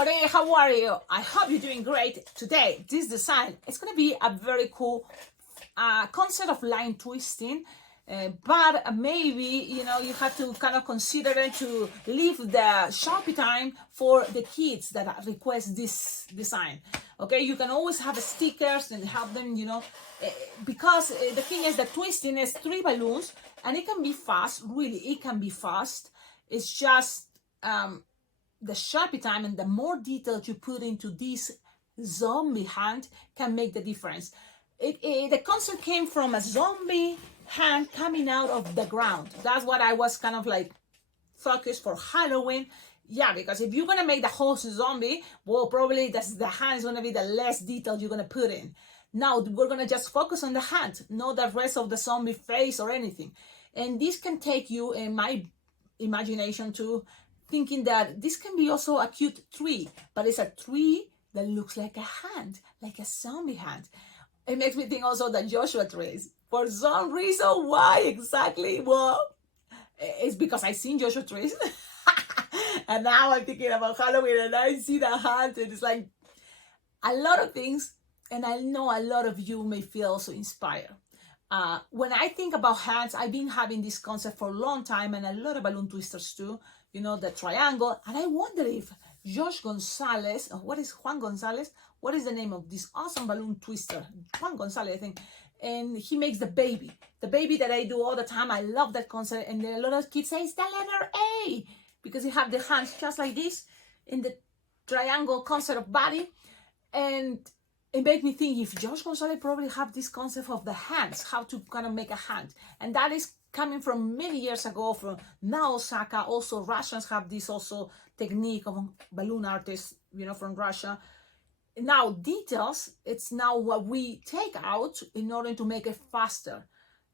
Howdy, how are you? I hope you're doing great. Today, this design is going to be a very cool concept of line twisting, but maybe, you have to kind of consider it to leave the Sharpie time for the kids that request this design. Okay, you can always have stickers and have them, because the thing is that twisting is 3 balloons and it can be fast, really, it can be fast. It's just the Sharpie time and the more detail you put into this zombie hand can make the difference. The concept came from a zombie hand coming out of the ground. That's what I was kind of like focused for Halloween. Yeah, because if you're gonna make the whole zombie, well, probably the hand is gonna be the less detail you're gonna put in. Now we're gonna just focus on the hand, not the rest of the zombie face or anything. And this can take you, in my imagination, to thinking that this can be also a cute tree, but it's a tree that looks like a hand, like a zombie hand. It makes me think also that Joshua trees. For some reason, why exactly? Well, it's because I've seen Joshua trees. And now I'm thinking about Halloween and I see the hand and it's like a lot of things. And I know a lot of you may feel also inspired. When I think about hands, I've been having this concept for a long time and a lot of balloon twisters too. The triangle. And I wonder if Josh Gonzalez, or what is Juan Gonzalez? What is the name of this awesome balloon twister? Juan Gonzalez, I think. And he makes the baby that I do all the time. I love that concept. And a lot of kids say it's the letter A because you have the hands just like this in the triangle concept of body. And it made me think if Josh Gonzalez probably have this concept of the hands, how to kind of make a hand. And that is coming from many years ago from Osaka. Also, Russians have this also technique of balloon artists, from Russia. Now, details, it's now what we take out in order to make it faster.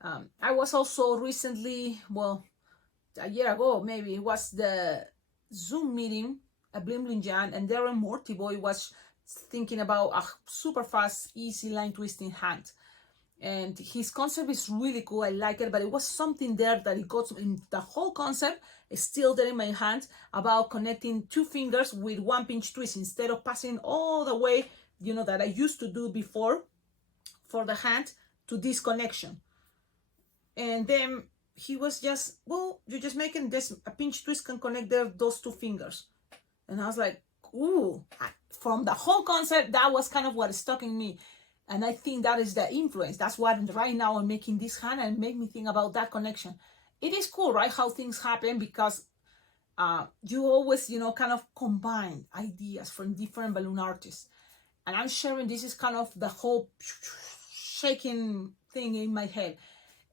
I was also recently, a year ago, maybe, it was the Zoom meeting, a Bling Bling Jan, and Darren Mortiboy was thinking about a super fast, easy line twisting hand. And his concept is really cool. I like it, but it was something there that it got in the whole concept is still there in my hand about connecting 2 fingers with 1 pinch twist instead of passing all the way, that I used to do before for the hand to this connection. And then he was just, you're just making this, a pinch twist can connect those 2 fingers. And I was like, ooh, from the whole concept, that was kind of what stuck in me. And I think that is the influence. That's what right now I'm making this hand and make me think about that connection. It is cool, right? How things happen because you always, kind of combine ideas from different balloon artists. And I'm sharing this is kind of the whole shaking thing in my head.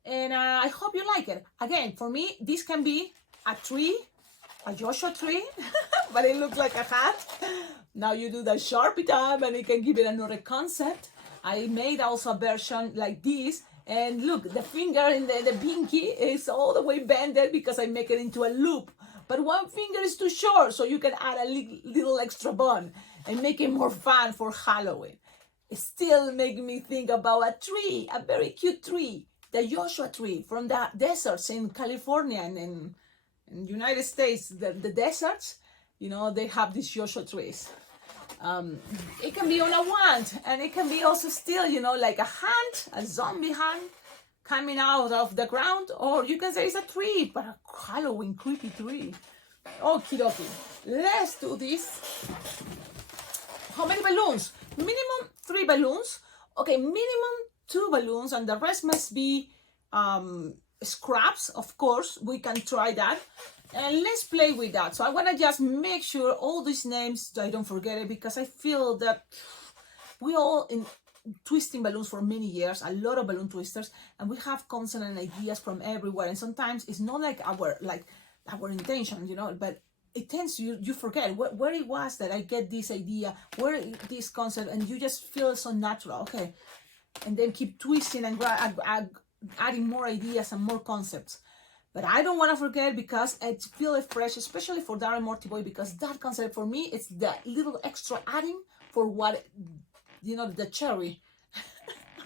And I hope you like it. Again, for me, this can be a tree, a Joshua tree, but it looks like a hat. Now you do the Sharpie time and it can give it another concept. I made also a version like this, and look, the finger in the pinky is all the way bended because I make it into a loop. But 1 finger is too short, so you can add a little extra bone and make it more fun for Halloween. It still makes me think about a tree, a very cute tree, the Joshua tree from the deserts in California and in United States. The deserts, they have these Joshua trees. It can be on a wand, and it can be also still, like a hand, a zombie hand coming out of the ground, or you can say it's a tree, but a Halloween creepy tree. Okie dokie, let's do this. How many balloons? Minimum 3 balloons. Okay, minimum 2 balloons, and the rest must be scraps, of course. We can try that. And let's play with that. So I want to just make sure all these names, I don't forget it, because I feel that we all in twisting balloons for many years, a lot of balloon twisters, and we have concepts and ideas from everywhere. And sometimes it's not like our intention, but it tends to, you forget where it was that I get this idea, where this concept, and you just feel so natural. Okay. And then keep twisting and adding more ideas and more concepts. But I don't want to forget because I feel it fresh, especially for Darren Mortiboy, because that concept for me, it's the little extra adding for what, the cherry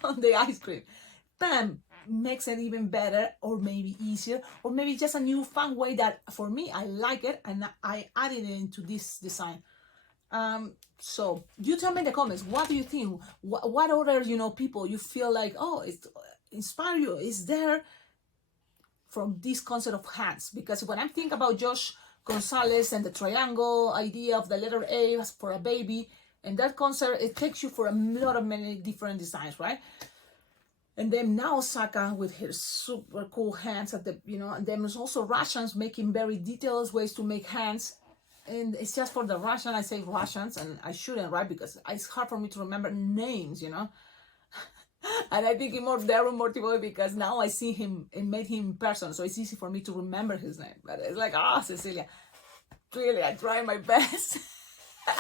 on the ice cream. Bam! Makes it even better, or maybe easier, or maybe just a new fun way that for me, I like it and I added it into this design. So you tell me in the comments, what do you think? What other, people you feel like, oh, it's inspire you is there from this concept of hands? Because when I'm thinking about Josh Gonzalez and the triangle idea of the letter A for a baby, and that concept, it takes you for a lot of many different designs, right? And then now Osaka with his super cool hands at the, and then there's also Russians making very detailed ways to make hands. And it's just for the Russian, I say Russians, and I shouldn't, right? Because it's hard for me to remember names, And I think they're more motivated because now I see him and met him in person, so it's easy for me to remember his name. But it's like, Cecilia, really, I try my best.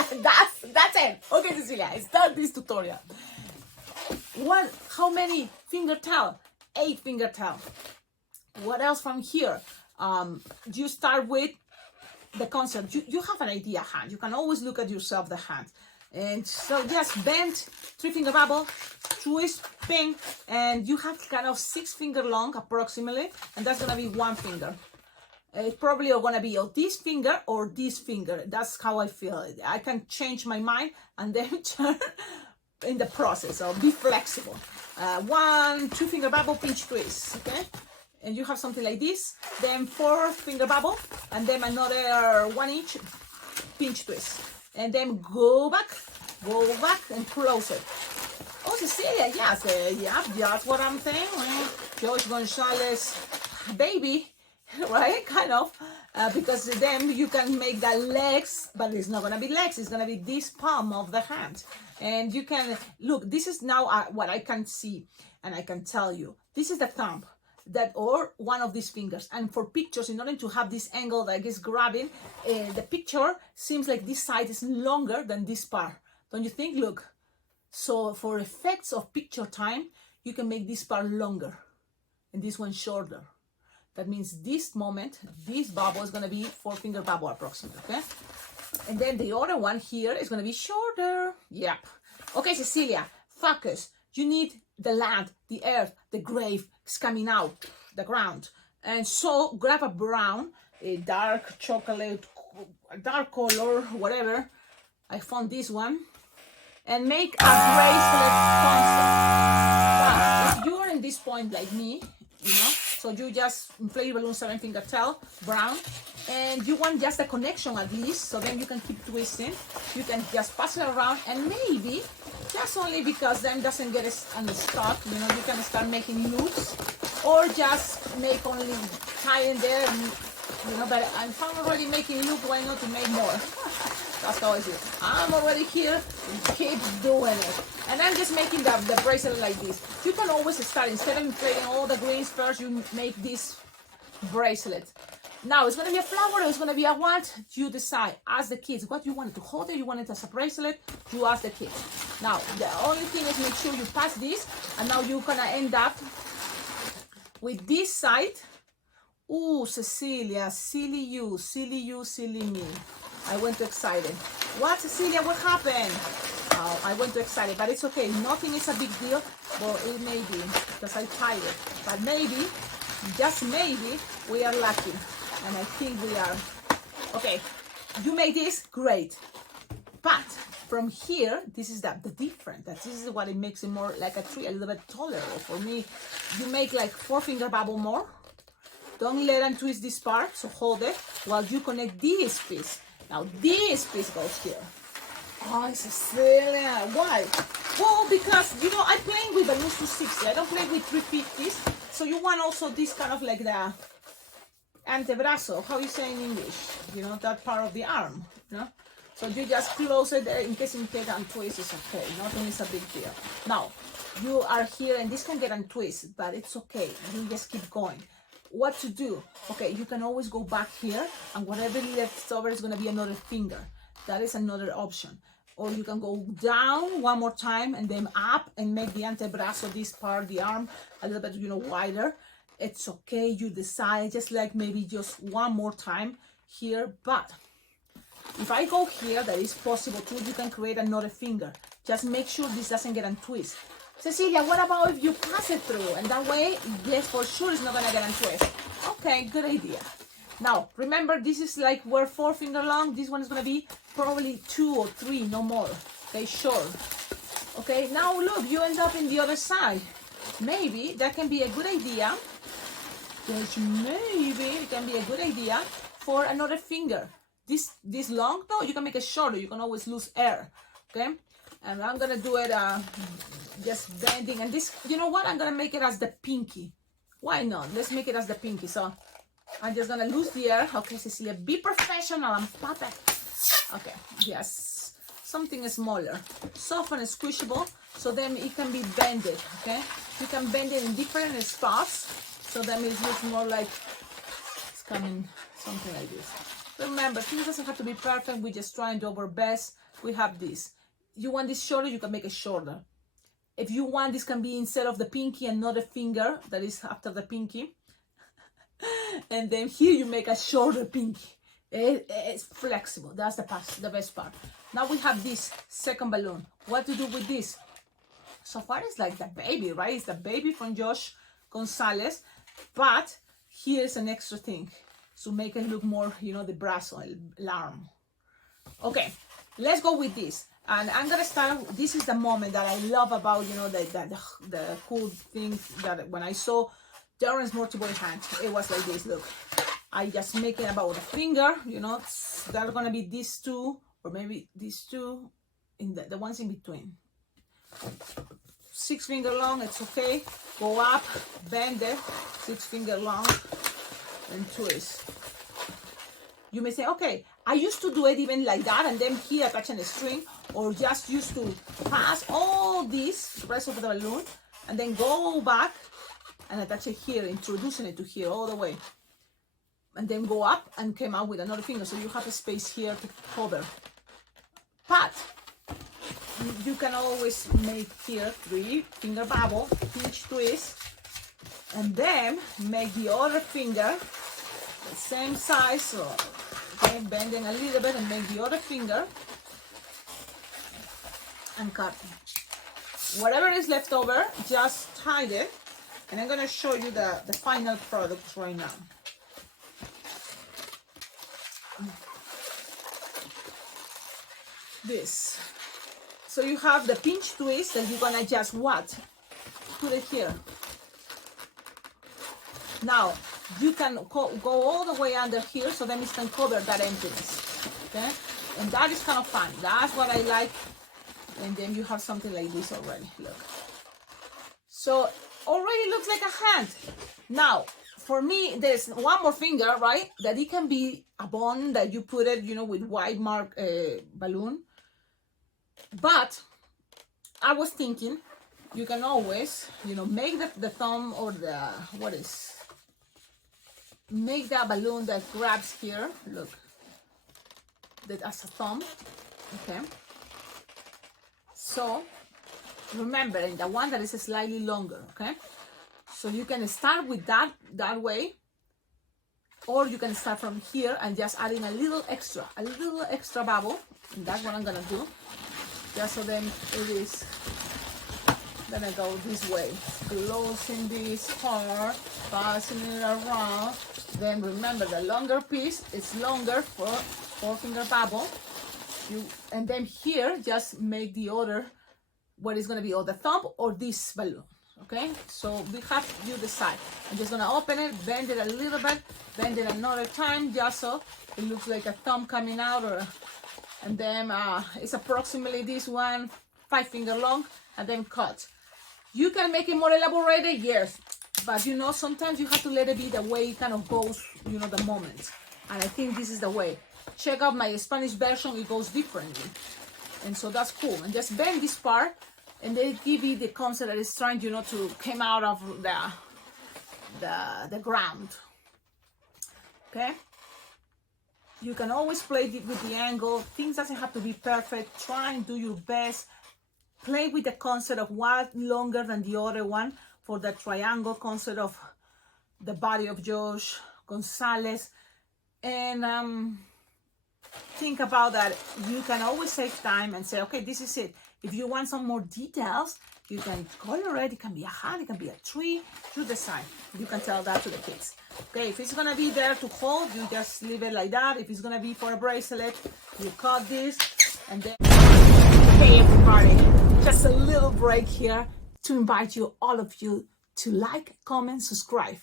That's it. Okay, Cecilia, I start this tutorial. How many finger tail? 8 finger tail. What else from here? You start with the concept. You have an idea hand. You can always look at yourself the hand. And so just bend, 3 finger bubble, twist, pin, and you have kind of 6 finger long approximately, and that's gonna be 1 finger. It's probably gonna be this finger or this finger. That's how I feel. I can change my mind and then turn in the process. So be flexible. 1, 2 finger bubble, pinch twist. Okay, and you have something like this. Then 4 finger bubble, and then another 1 inch pinch twist, and then go back and close it. Oh, Cecilia, yes, yeah, that's what I'm saying. Josh Gonzalez, baby. Right, kind of, because then you can make the legs, but it's not gonna be legs, it's gonna be this palm of the hand. And you can look, this is now what I can see, and I can tell you, this is the thumb, that or one of these fingers. And for pictures, in order to have this angle that is grabbing, the picture seems like this side is longer than this part, don't you think? Look, so for effects of picture time, you can make this part longer and this one shorter. That means this moment, this bubble is going to be 4 finger bubble approximately, okay? And then the other one here is going to be shorter. Yep. Okay, Cecilia, focus. You need the land, the earth, the grave is coming out, the ground. And so grab a brown, a dark chocolate, a dark color, whatever. I found this one. And make a bracelet concept. Now, if you are in this point like me, so you just inflate balloon 7 finger tail, brown, and you want just a connection at least, so then you can keep twisting. You can just pass it around, and maybe, just only because then doesn't get unstuck, you can start making loops, or just make only tie in there, and, but if I'm already making loop, why not to make more? That's how I see it. I'm already here, keep doing it. And I'm just making the bracelet like this. You can always start, instead of inflating all the greens first, you make this bracelet. Now, it's going to be a flower, or it's going to be a what? You decide. Ask the kids what you want to hold it. You want it as a bracelet? You ask the kids. Now, the only thing is make sure you pass this, and now you're going to end up with this side. Ooh, Cecilia, silly you, silly me. I went too excited. What, Cecilia? What happened? Oh, I went too excited, but it's okay. Nothing is a big deal. Well, it may be because I tied it. But maybe, just maybe, we are lucky. And I think we are. Okay, you made this, great. But from here, this is the different. This is what it makes it more like a tree, a little bit taller. For me, you make like 4 finger bubble more. Don't let them twist this part, so hold it while you connect this piece. Now this piece goes here. Oh, Cecilia, why? Well, because, I'm playing with balloons 260. I don't play with 350s. So you want also this kind of like the antebrazo. How you say in English? That part of the arm, So you just close it there in case you get untwist, it's okay. Nothing is a big deal. Now, you are here and this can get untwisted, but it's okay. You just keep going. What to do? Okay, you can always go back here, and whatever left over is going to be another finger. That is another option. Or you can go down one more time and then up and make the antebrazo, this part, the arm, a little bit, wider. It's okay. You decide, just like maybe just one more time here. But if I go here, that is possible too. You can create another finger. Just make sure this doesn't get untwisted. Cecilia, what about if you pass it through? And that way, yes, for sure, it's not going to get untwisted. Okay, good idea. Now, remember, this is like we're 4 finger long. This one is gonna be probably 2 or 3, no more. Okay, short. Okay, now look, you end up in the other side. Maybe that can be a good idea. Maybe it can be a good idea for another finger. This long, no, you can make it shorter. You can always lose air. Okay, and I'm gonna do it just bending. And this, you know what? I'm gonna make it as the pinky. Why not? Let's make it as the pinky. So I'm just gonna lose the air. Okay, Cecilia, be professional and pop it. Okay, yes, something smaller, soft and squishable, so then it can be bended. Okay, you can bend it in different spots, so then it looks more like it's coming something like this. Remember, things doesn't have to be perfect. We're just trying to do our best. We have this. You want this shorter, you can make it shorter. If you want, this can be instead of the pinky another finger that is after the pinky. And then here you make a shorter pinky. It's flexible. That's the best part. Now we have this second balloon. What to do with this? So far it's like the baby, right? It's the baby from Josh Gonzalez. But here's an extra thing to make it look more, you know, the brazo, el arm. Okay, let's go with this. And I'm gonna start. This is the moment that I love about, you know, the cool thing that when I saw Darren's multiple hand, it was like this. Look, I just make it about a finger. You know, they're gonna be these two, or maybe these two, in the ones in between. 6 finger long. It's okay. Go up, bend it. 6 finger long, and twist. You may say, okay, I used to do it even like that, and then here attaching a string, or just used to pass all this rest of the balloon, and then go back and attach it here, introducing it to here all the way, and then go up and came out with another finger, so you have a space here to cover. But you can always make here 3 finger bubble, pinch twist, and then make the other finger the same size. So okay, bending a little bit and make the other finger and cut. Whatever is left over, just hide it. And I'm gonna show you the final product right now. This. So you have the pinch twist that you're gonna just what? Put it here. Now, you can go all the way under here, so then it can cover that emptiness. Okay? And that is kind of fun. That's what I like. And then you have something like this already. Look. So already looks like a hand. Now, for me, there's one more finger, right? That it can be a bone that you put it, you know, with white mark balloon. But I was thinking, you can always, you know, make the thumb or make that balloon that grabs here, look, that as a thumb, okay? So, remember, in the one that is slightly longer, okay? So you can start with that way, or you can start from here and just adding a little extra bubble, and that's what I'm gonna do, just so then it is gonna go this way, closing this part, passing it around. Then remember, the longer piece is longer for 4 finger bubble. And then here just make the other, what is gonna be, or the thumb or this balloon. Okay, so we have, you decide. I'm just gonna open it, bend it a little bit, bend it another time, just so it looks like a thumb coming out, and then it's approximately this one, 5 finger long, and then cut. You can make it more elaborated, yes, but you know, sometimes you have to let it be the way it kind of goes, you know, the moment. And I think this is the way. Check out my Spanish version, it goes differently. And so that's cool. And just bend this part, and they give you the concept that it's trying, you know, to come out of the ground. Okay? You can always play with the angle. Things doesn't have to be perfect. Try and do your best. Play with the concept of one longer than the other one for the triangle concept of the body of Josh Gonzalez. And think about that, you can always save time and say, okay, this is it. If you want some more details, you can color it. It can be a hat, it can be a tree. You decide. You can tell that to the kids. Okay, if it's gonna be there to hold, you just leave it like that. If it's gonna be for a bracelet, you cut this and then. Hey everybody, just a little break here to invite you, all of you, to like, comment, subscribe,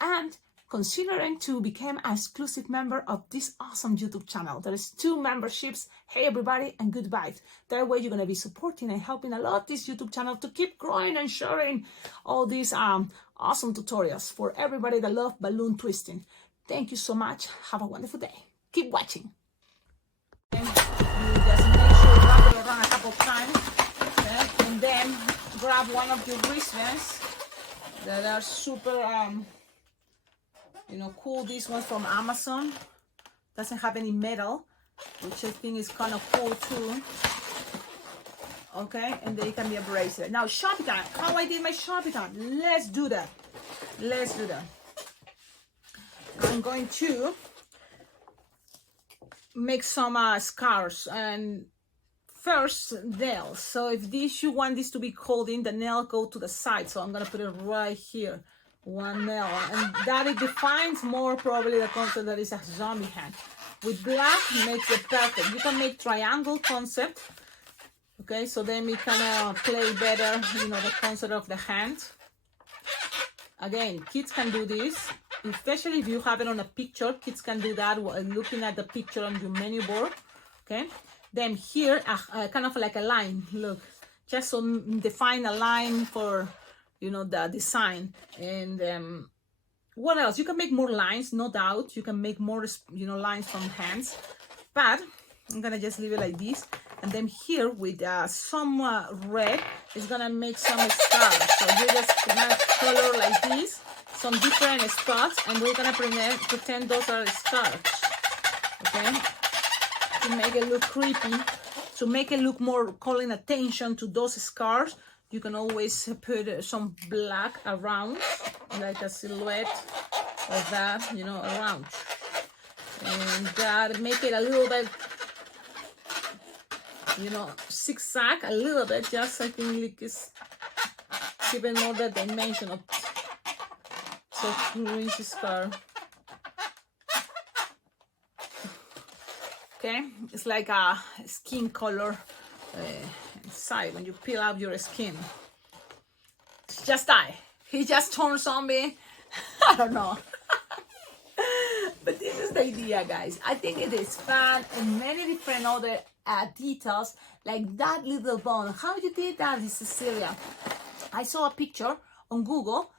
and considering to become an exclusive member of this awesome YouTube channel. There is 2 memberships. Hey everybody, and good vibes. That way you're going to be supporting and helping a lot this YouTube channel to keep growing and sharing all these awesome tutorials for everybody that love balloon twisting. Thank you so much. Have a wonderful day. Keep watching. And you just make sure you wrap it around a couple of times, okay? And then grab one of your wristbands that are super cool. This one's from Amazon, doesn't have any metal, which I think is kind of cool too. Okay, and they can be a bracelet. Now shopping time, how I did my shopping time. Let's do that. I'm going to make some scarves, and first nails. So if you want this to be holding, the nail go to the side, so I'm gonna put it right here. One nail, and that it defines more probably the concept that is a zombie hand. With black makes it perfect. You can make triangle concept, okay, so then we can play better, the concept of the hand. Again, kids can do this, especially if you have it on a picture. Kids can do that while looking at the picture on your menu board. Okay, then here kind of like a line, look, just so define a line for the design. And what else? You can make more lines, no doubt. You can make more lines from hands, but I'm gonna just leave it like this. And then here with some red, it's gonna make some stars. So you just gonna color like this, some different spots, and we're gonna pretend those are stars, okay, to make it look creepy, to make it look more calling attention to those scars. You can always put some black around, like a silhouette of that, around. And that make it a little bit, zigzag a little bit, just I think like it's giving more the dimension of so crazy scar. Okay, it's like a skin color. Inside when you peel out your skin, just die. He just turned zombie. I don't know. But this is the idea, guys. I think it is fun, and many different other details, like that little bone. How you did that, Cecilia? I saw a picture on Google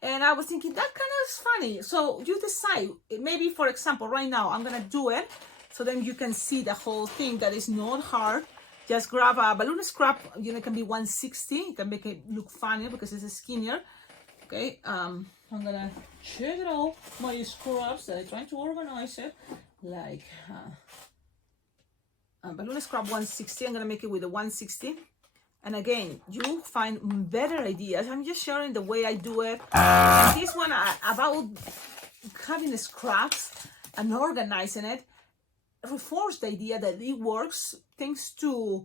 and I was thinking that kind of is funny. So you decide, maybe for example right now I'm gonna do it so then you can see the whole thing, that is not hard. Just grab a balloon scrap, it can be 160. You can make it look funny because it's skinnier. Okay, I'm gonna check it all my scraps that I'm trying to organize it. Like balloon scrap 160. I'm gonna make it with a 160. And again, you find better ideas. I'm just sharing the way I do it. And this one about having the scraps and organizing it, reinforce the idea that it works thanks to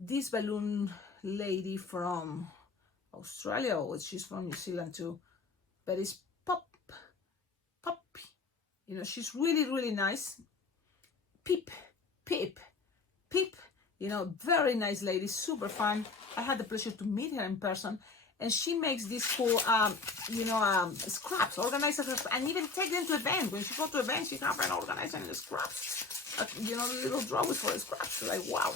this balloon lady from Australia, or she's from New Zealand too, but it's Poppy. She's really nice. Peep, very nice lady, super fun. I had the pleasure to meet her in person, and she makes these cool scraps, organizers, and even take them to events. When she go to events, she have an organizer in the scraps. Little drawers for the scraps. Like, wow.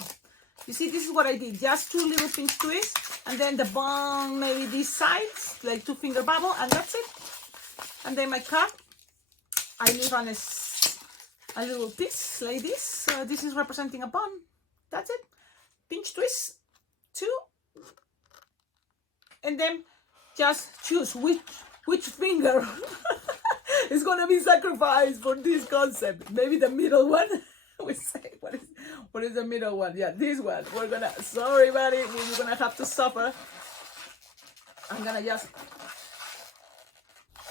You see, this is what I did. Just 2 little pinch twists, and then the bone, maybe these sides, like 2 finger bubble, and that's it. And then my cup, I leave on a little piece like this. So this is representing a bun. That's it. Pinch twist, 2. And then just choose which finger is gonna be sacrificed for this concept. Maybe the middle one. We say, what is the middle one? Yeah, this one. Sorry buddy, we're gonna have to suffer. I'm gonna just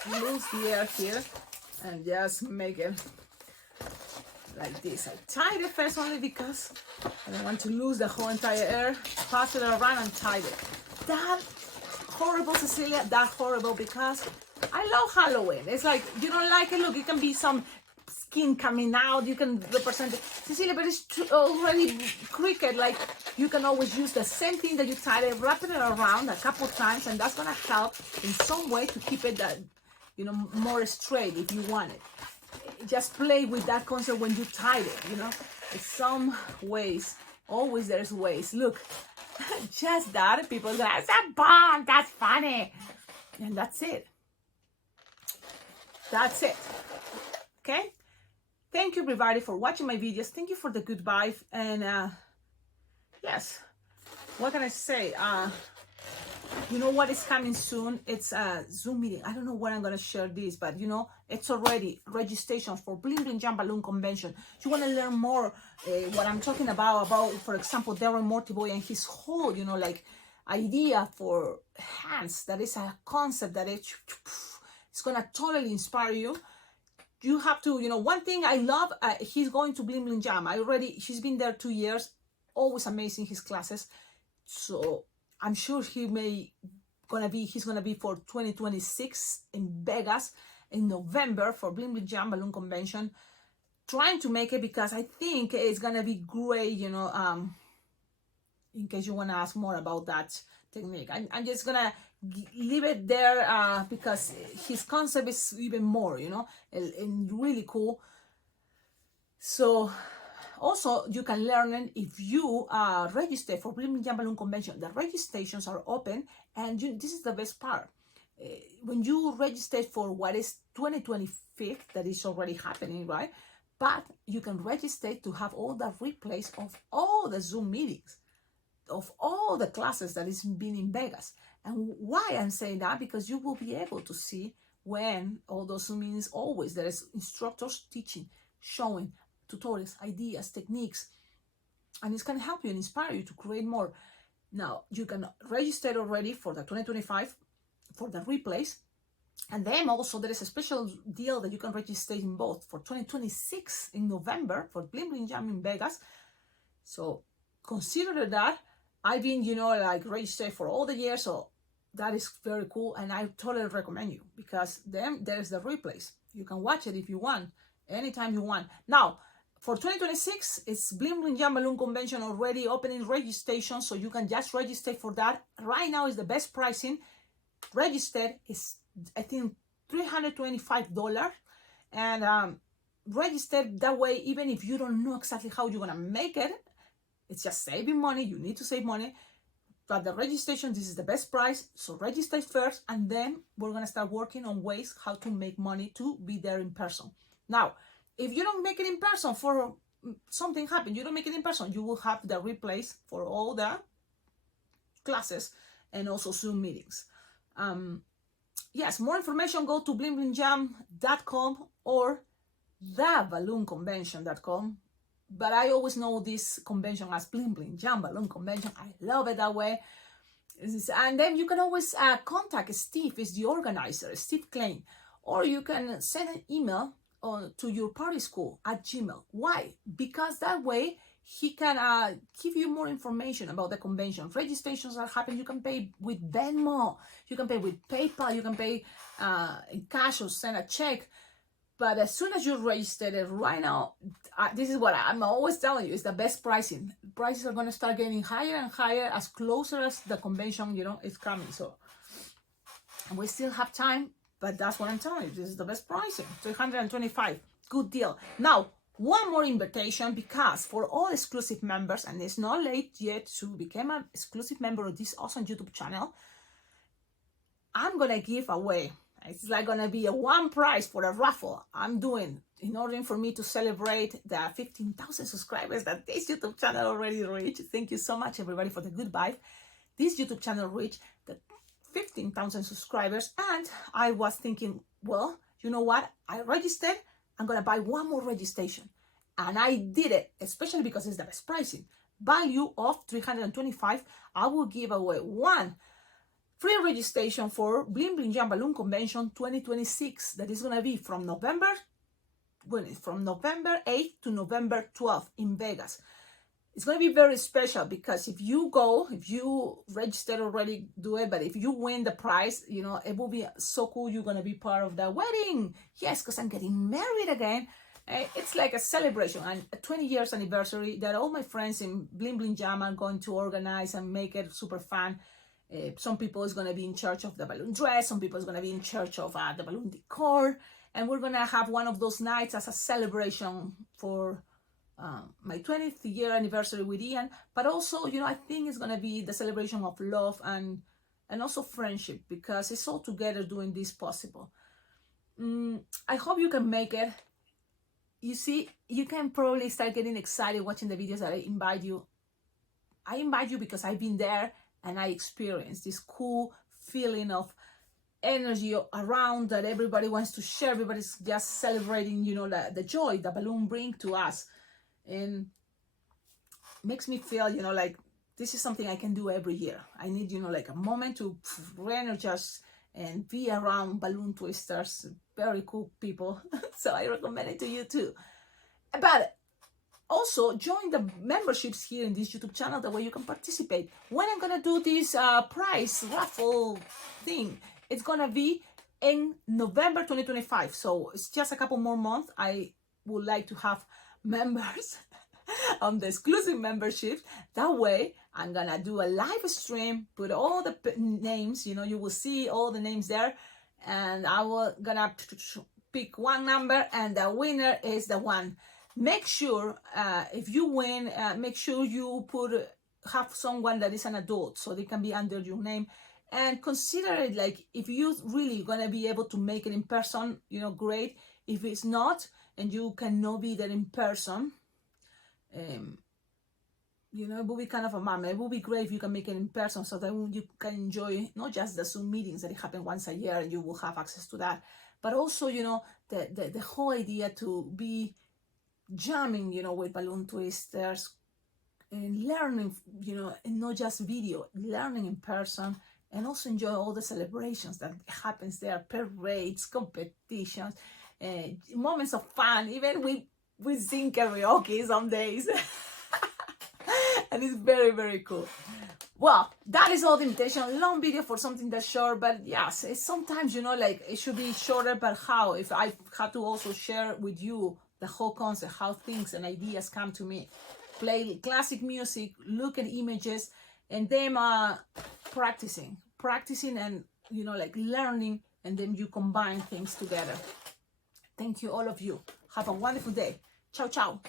lose the air here and just make it like this. I tied it first only because I don't want to lose the whole entire air. Pass it around and tied it. That horrible, Cecilia, that horrible, because I love Halloween. It's like, you don't like it, look, it can be some skin coming out, you can represent it. Cecilia, but it's already crooked. Like, you can always use the same thing that you tied it, wrapping it around a couple times, and that's gonna help in some way to keep it that, you know, more straight if you want it. Just play with that concept when you tied it, you know. In some ways, always there's ways. Look, just that, people say, it's a bomb, that's funny. And that's it. That's it. Okay? Thank you, everybody, for watching my videos. Thank you for the good vibe. And yes, what can I say? You know what is coming soon? It's a Zoom meeting. I don't know when I'm going to share this, but you know, it's already registration for Bling Bling Jam Balloon Convention. You want to learn more what I'm talking about, for example, Darren Mortiboy and his whole, you know, like idea for hands. That is a concept that it's going to totally inspire you. You have to, you know, one thing I love, he's going to Bling Bling Jam. She's been there 2 years. Always amazing, his classes. So I'm sure he's gonna be for 2026 in Vegas in November for Bling Bling Jam Balloon Convention. Trying to make it because I think it's gonna be great, you know, in case you wanna ask more about that technique. I'm just gonna leave it there because his concept is even more, you know, and really cool. So also, you can learn it if you register for Bling Bling Jam Balloon Convention. The registrations are open, and this is the best part. When you register for what is 2025, that is already happening, right? But you can register to have all the replays of all the Zoom meetings, of all the classes that is been in Vegas. And why I'm saying that? Because you will be able to see when all those Zoom meetings, always there is instructors teaching, showing tutorials, ideas, techniques, and it's going to help you and inspire you to create more. Now, you can register already for the 2025 for the replays, and then also there is a special deal that you can register in both for 2026 in November for Bling Bling Jam in Vegas. So consider that. I've been, you know, like registered for all the years, so that is very cool, and I totally recommend you because then there's the replays. You can watch it if you want, anytime you want. Now, for 2026, it's Bling Bling Jam Balloon Convention already opening registration, so you can just register for that. Right now is the best pricing. Registered is, I think, $325, and registered that way, even if you don't know exactly how you're gonna make it, it's just saving money. You need to save money, but the registration, this is the best price. So register first, and then we're gonna start working on ways how to make money to be there in person. Now, if you don't make it in person, for something happened, you don't make it in person, you will have the replays for all the classes and also Zoom meetings. Yes, more information, go to blingblingjam.com or theballoonconvention.com. But I always know this convention as Bling Bling Jam Balloon Convention. I love it that way. And then you can always contact Steve, is the organizer, Steve Klein, or you can send an email to your party school at Gmail. Why? Because that way he can give you more information about the convention. Registrations are happening. You can pay with Venmo, you can pay with PayPal, you can pay in cash or send a check. But as soon as you register it right now, this is what I'm always telling you, it's the best pricing. Prices are going to start getting higher and higher as closer as the convention, you know, is coming. So we still have time. But that's what I'm telling you. This is the best pricing. $325. Good deal. Now, one more invitation, because for all exclusive members, and it's not late yet to become an exclusive member of this awesome YouTube channel, I'm going to give away. It's like going to be a one prize for a raffle I'm doing in order for me to celebrate the 15,000 subscribers that this YouTube channel already reached. Thank you so much, everybody, for the good vibe. This YouTube channel reached the 15,000 subscribers, and I was thinking, well, you know what? I registered. I'm going to buy one more registration. And I did it, especially because it's the best pricing. Value of $325. I will give away one free registration for Bling Bling Jam Balloon Convention 2026. That is going to be from November from November 8th to November 12th in Vegas. It's going to be very special because if you registered already, do it. But if you win the prize, it will be so cool. You're going to be part of the wedding. Yes, because I'm getting married again. It's like a celebration and a 20 years anniversary that all my friends in Bling Bling Jam are going to organize and make it super fun. Some people is going to be in charge of the balloon dress. Some people is going to be in charge of the balloon decor. And we're going to have one of those nights as a celebration for my 20th year anniversary with Ian. But also, I think it's going to be the celebration of love and also friendship, because it's all together doing this possible. I hope you can make it. You see, you can probably start getting excited watching the videos that I invite you. I invite you because I've been there and I experienced this cool feeling of energy around that everybody wants to share. Everybody's just celebrating, the joy the balloon brings to us. And makes me feel, like this is something I can do every year. I need, like a moment to re-energize and be around balloon twisters, very cool people. So I recommend it to you too. But also join the memberships here in this YouTube channel, the way you can participate. When I'm gonna do this prize raffle thing, it's gonna be in November 2025. So it's just a couple more months. I would like to have members on the exclusive membership. That way I'm gonna do a live stream, put all the names, you will see all the names there, and I will gonna pick one number and the winner is the one. Make sure if you win, make sure you have someone that is an adult so they can be under your name. And consider it like, if you really gonna be able to make it in person, great. If it's not and you cannot be there in person, it will be kind of a bummer. It will be great if you can make it in person so that you can enjoy not just the Zoom meetings that happen once a year and you will have access to that, but also, the whole idea to be jamming, with balloon twisters and learning, and not just video, learning in person, and also enjoy all the celebrations that happens there, parades, competitions, moments of fun. Even we sing karaoke some days. And it's very, very cool. Well, that is all the invitation. Long video for something that's short, but yes, it's sometimes, like it should be shorter, but how? If I had to also share with you the whole concept, how things and ideas come to me. Play classic music, look at images, and then practicing and, like learning, and then you combine things together. Thank you, all of you. Have a wonderful day. Ciao, ciao.